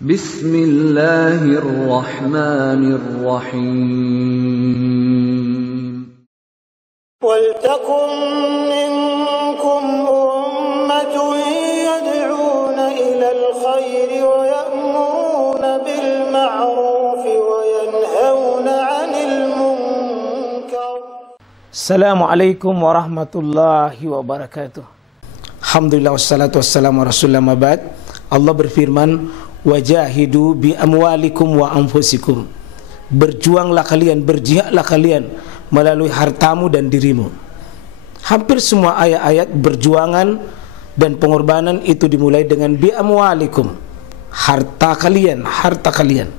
Bismillahirrahmanirrahim. Waltakum minkum ummatun yad'una ilal khairi wa ya'muruna bil ma'ruf wa yanhauna 'anil munkar. Assalamualaikum warahmatullahi wabarakatuh. Alhamdulillah wassalatu wassalamu ala rasulillah mabad. Allah berfirman, wajahidu bi amwalikum wa anfusikum. Berjuanglah kalian, berjihadlah kalian melalui hartamu dan dirimu. Hampir semua ayat-ayat berjuangan dan pengorbanan itu dimulai dengan bi amwalikum, harta kalian, harta kalian.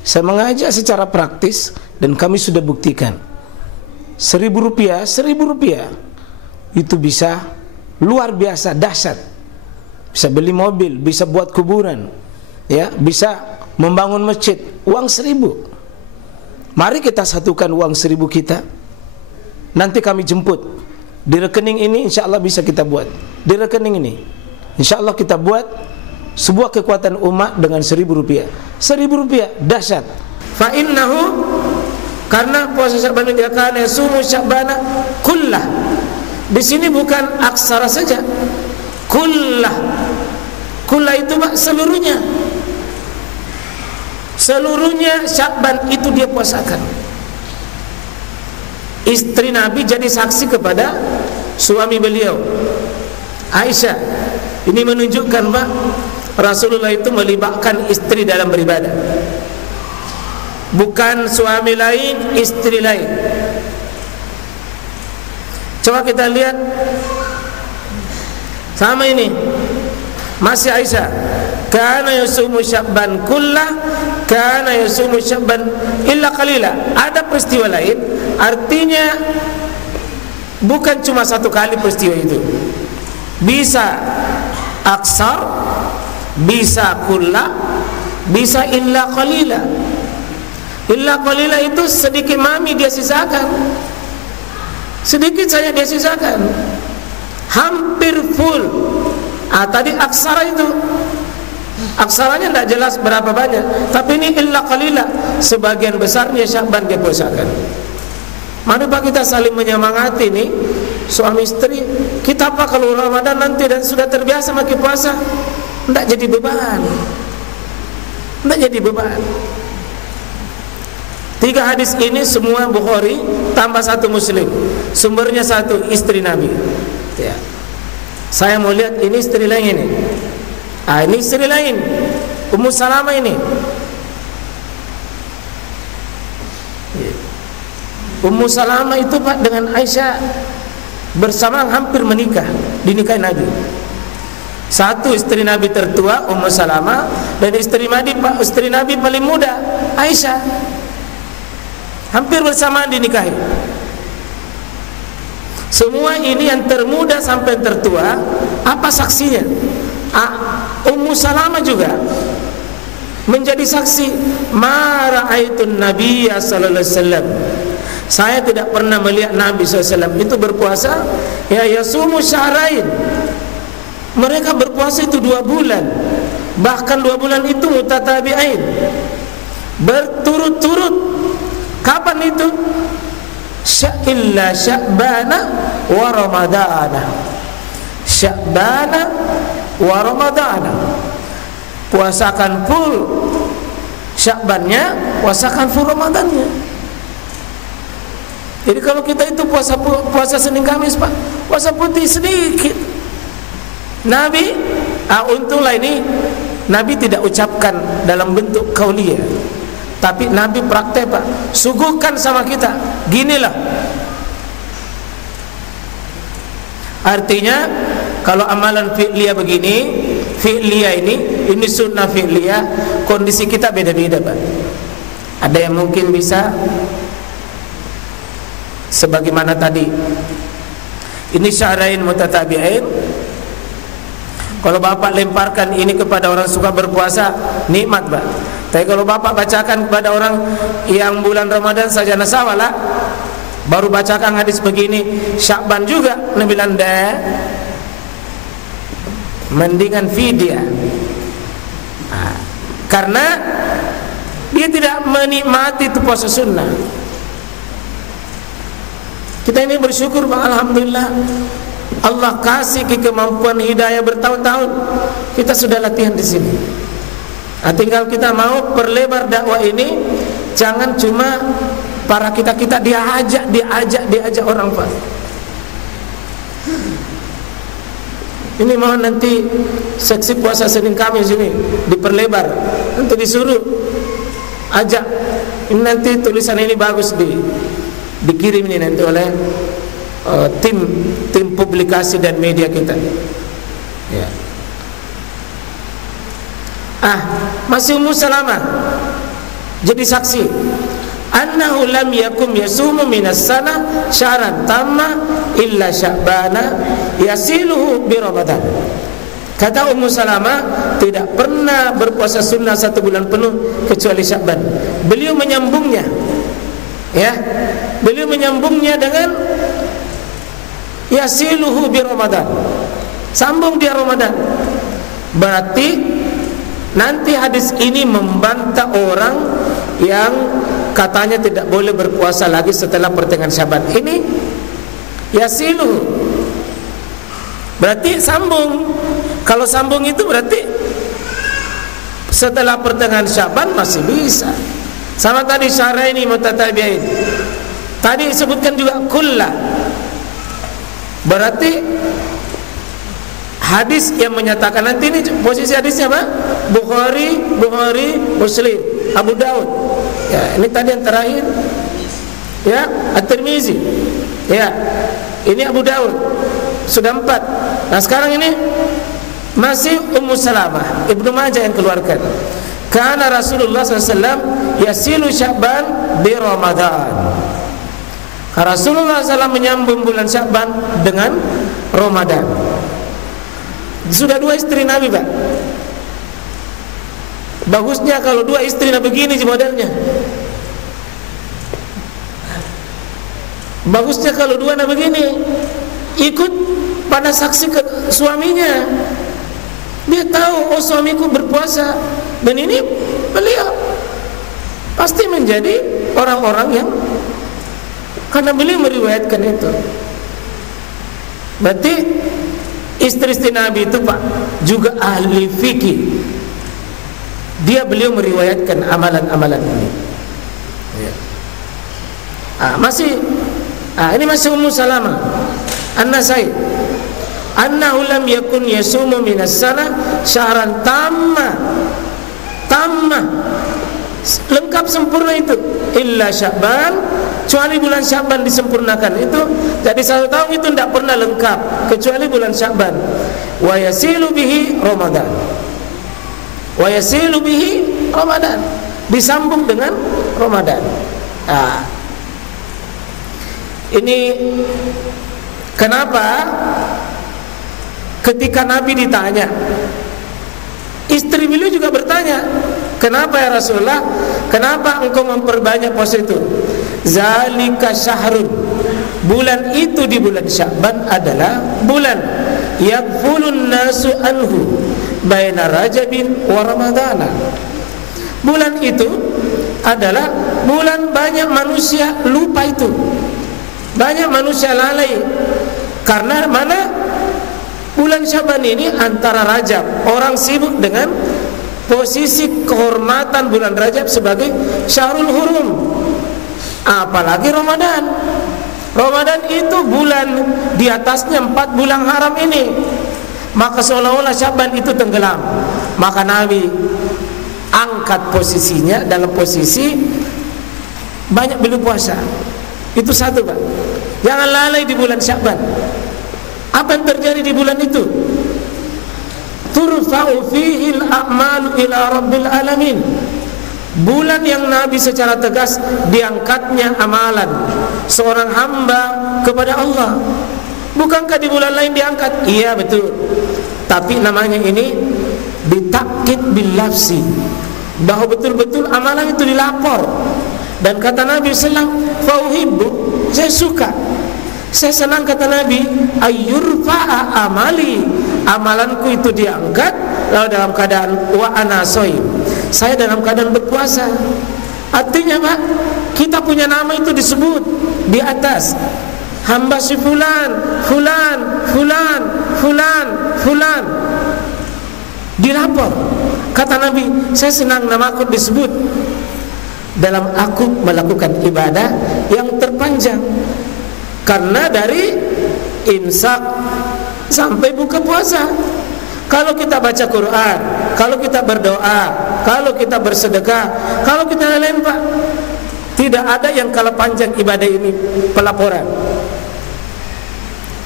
Saya mengajak secara praktis dan kami sudah buktikan. Rp1.000 itu bisa luar biasa dahsyat. Bisa beli mobil, bisa buat kuburan, ya, bisa membangun masjid. Uang 1.000. Mari kita satukan uang 1.000 kita. Nanti kami jemput di rekening ini, insya Allah bisa kita buat. Di rekening ini, insya Allah kita buat sebuah kekuatan umat dengan Rp1.000. Rp1.000 dahsyat. Fa innahu, karena puasa Sya'ban dia kana yasumu Sya'bana kullah. Di sini bukan aksara saja. Kullah. Kullah itu Pak, seluruhnya. Seluruhnya Sya'ban itu dia puasakan. Istri Nabi jadi saksi kepada suami beliau, Aisyah. Ini menunjukkan Pak, Rasulullah itu melibatkan istri dalam beribadah. Bukan suami lain, istri lain. Coba kita lihat sama ini, masih Aisyah. Kana yasumu Sya'ban kullah, kana yasumu Sya'ban illa qalila. Ada peristiwa lain, artinya bukan cuma satu kali peristiwa itu. Bisa aksar, bisa kullah, bisa illa qalila. Illa qalila itu sedikit mami dia sisakan, sedikit saja dia sisakan. Hampir full. Tadi aksara itu, aksaranya tidak jelas berapa banyak, tapi ini illa qalila, sebagian besarnya Sya'ban dia puasakan. Mari Pak kita saling menyemangati nih, suami istri. Kita apa kalau Ramadan nanti dan sudah terbiasa makin puasa, tidak jadi beban, tidak jadi beban. 3 hadis ini semua Bukhari tambah 1 Muslim. Sumbernya 1, istri Nabi. Ya. Saya mau lihat ini istri lain ini. Ini istri lain, Ummu Salamah ini. Ummu Salamah itu Pak dengan Aisyah bersamaan hampir menikah, dinikahi Nabi. 1 istri Nabi tertua Ummu Salamah, dan istri Nabi paling muda Aisyah. Hampir bersamaan dinikahi. Semua ini yang termuda sampai tertua, apa saksinya? Ummu Salamah juga menjadi saksi. Ma ra'aitun nabiyya sallallahu alaihi wasallam. Saya tidak pernah melihat Nabi SAW itu berpuasa ya yasumu syahrain. Mereka berpuasa itu 2 bulan. Bahkan 2 bulan itu mutatabi'ain, berturut-turut. Kapan itu? Illa Sya'bana wa Ramadana. Sya'bana wa Ramadana. Puasakan full Sya'bannya, puasakan full Ramadannya. Jadi kalau kita itu puasa Senin Kamis Pak, puasa putih sedikit. Nabi, untunglah ini Nabi tidak ucapkan dalam bentuk qauliyah, tapi Nabi praktek Pak, suguhkan sama kita. Ginilah. Artinya kalau amalan fi'liyah begini, fi'liyah ini sunnah fi'liyah, kondisi kita beda-beda Pak. Ada yang mungkin bisa sebagaimana tadi, ini syahrain mutatabi'ain. Kalau Bapak lemparkan ini kepada orang suka berpuasa, nikmat Pak. Tapi kalau Bapak bacakan kepada orang yang bulan Ramadan saja nasawalah, baru bacakan hadis begini, Sya'ban juga, Nabi bilang mendingan fidyah. Karena dia tidak menikmati itu puasa sunnah. Kita ini bersyukur, Bang, alhamdulillah Allah kasih kemampuan hidayah bertahun-tahun. Kita sudah latihan di sini. Nah, tinggal kita mau perlebar dakwah ini. Jangan cuma para kita diajak orang, Pak. Ini mohon nanti seksi puasa Senin Kamis ini diperlebar, nanti disuruh ajak. Ini nanti tulisan ini bagus dikirim ini nanti oleh tim publikasi dan media kita. Ya. Masih Ummu Salamah jadi saksi. Annahu lam yakum yasumu minas sana syahran tamma illa sya'bana yasiluhu bi Ramadan. Kata Ummu Salamah, tidak pernah berpuasa sunnah 1 bulan penuh kecuali Sya'ban. Beliau menyambungnya, ya, beliau menyambungnya dengan yasiluhu bi Ramadan, sambung dia Ramadan. Berarti nanti hadis ini membantah orang yang katanya tidak boleh berpuasa lagi setelah pertengahan Sya'ban. Ini yasiluhu berarti sambung. Kalau sambung itu berarti setelah pertengahan Sya'ban masih bisa. Sama tadi syaraini mutatabi'in. Tadi disebutkan juga kullah. Berarti hadis yang menyatakan, nanti ini posisi hadisnya apa? Bukhari, Muslim, Abu Daud. Ya, ini tadi yang terakhir. Ya, At-Tirmizi. Ya, ini Abu Daud. Sudah 4. Nah, sekarang ini masih Ummu Salamah, Ibnu Majah yang keluarkan. Karena Rasulullah SAW yasilu Sya'ban bi Ramadan. Rasulullah SAW menyambung bulan Sya'ban dengan Ramadan. Sudah 2 istri Nabi, Pak. Bagusnya kalau 2 istri Nabi begini modelnya. Bagusnya kalau 2 Nabi begini, ikut pada saksi ke suaminya. Dia tahu, oh suamiku berpuasa, dan ini beliau pasti menjadi orang-orang yang, karena beliau meriwayatkan itu. Berarti istri-istri Nabi itu, Pak, juga ahli fikih. Beliau meriwayatkan amalan-amalan ini. Ya. Ini masih Ummu Salamah An-Nasai. Annahu lam yakun yasumu minas sana syahran tamma lengkap sempurna itu illa Sya'ban, kecuali bulan Sya'ban disempurnakan itu. Jadi 1 tahun itu tidak pernah lengkap kecuali bulan Sya'ban. Wa yasilu bihi Ramadan. Wa yasilu bihi Ramadan, disambung dengan Ramadan. Ini kenapa ketika Nabi ditanya, istri beliau juga bertanya, kenapa ya Rasulullah, kenapa engkau memperbanyak puasa itu? Zalika syahrun, bulan itu di bulan Sya'ban adalah bulan yaghfulun nasu anhu baina Rajabin wa Ramadana. Bulan itu adalah bulan banyak manusia lupa itu, banyak manusia lalai. Karena mana? Bulan Sya'ban ini antara Rajab, orang sibuk dengan posisi kehormatan bulan Rajab sebagai Syahrul Hurum. Apalagi Ramadan. Ramadan itu bulan di atasnya 4 bulan haram ini. Maka seolah-olah Sya'ban itu tenggelam. Maka Nabi angkat posisinya dalam posisi banyak beliau puasa. Itu satu, Pak. Jangan lalai di bulan Sya'ban. Apa yang terjadi di bulan itu? Turfa'u fihi al-a'malu ila rabbil alamin. Bulan yang Nabi secara tegas diangkatnya amalan seorang hamba kepada Allah. Bukankah di bulan lain diangkat? Iya, betul. Tapi namanya ini ditakkid bil lafzi, bahwa betul-betul amalan itu dilapor. Dan kata Nabi sallallahu fauhibbu, saya suka, saya senang, kata Nabi, ayyurfa'a amali, amalanku itu diangkat lalu dalam keadaan wa ana shaim, saya dalam keadaan berpuasa. Artinya Pak, kita punya nama itu disebut di atas. Hamba si fulan, fulan, fulan, fulan, fulan. Dilapor. Kata Nabi, saya senang namaku disebut dalam aku melakukan ibadah yang terpanjang. Karena dari imsak sampai buka puasa. Kalau kita baca Quran, kalau kita berdoa, kalau kita bersedekah, kalau kita lain-lain Pak, tidak ada yang kalah panjang ibadah ini pelaporan.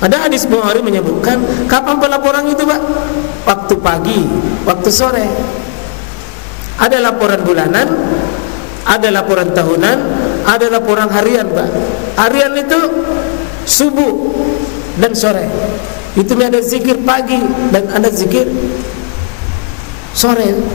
Ada hadis Bukhari menyebutkan kapan pelaporan itu Pak? Waktu pagi, waktu sore. Ada laporan bulanan, ada laporan tahunan, ada laporan harian Pak. Harian itu subuh dan sore. Itu ada zikir pagi dan ada zikir sore.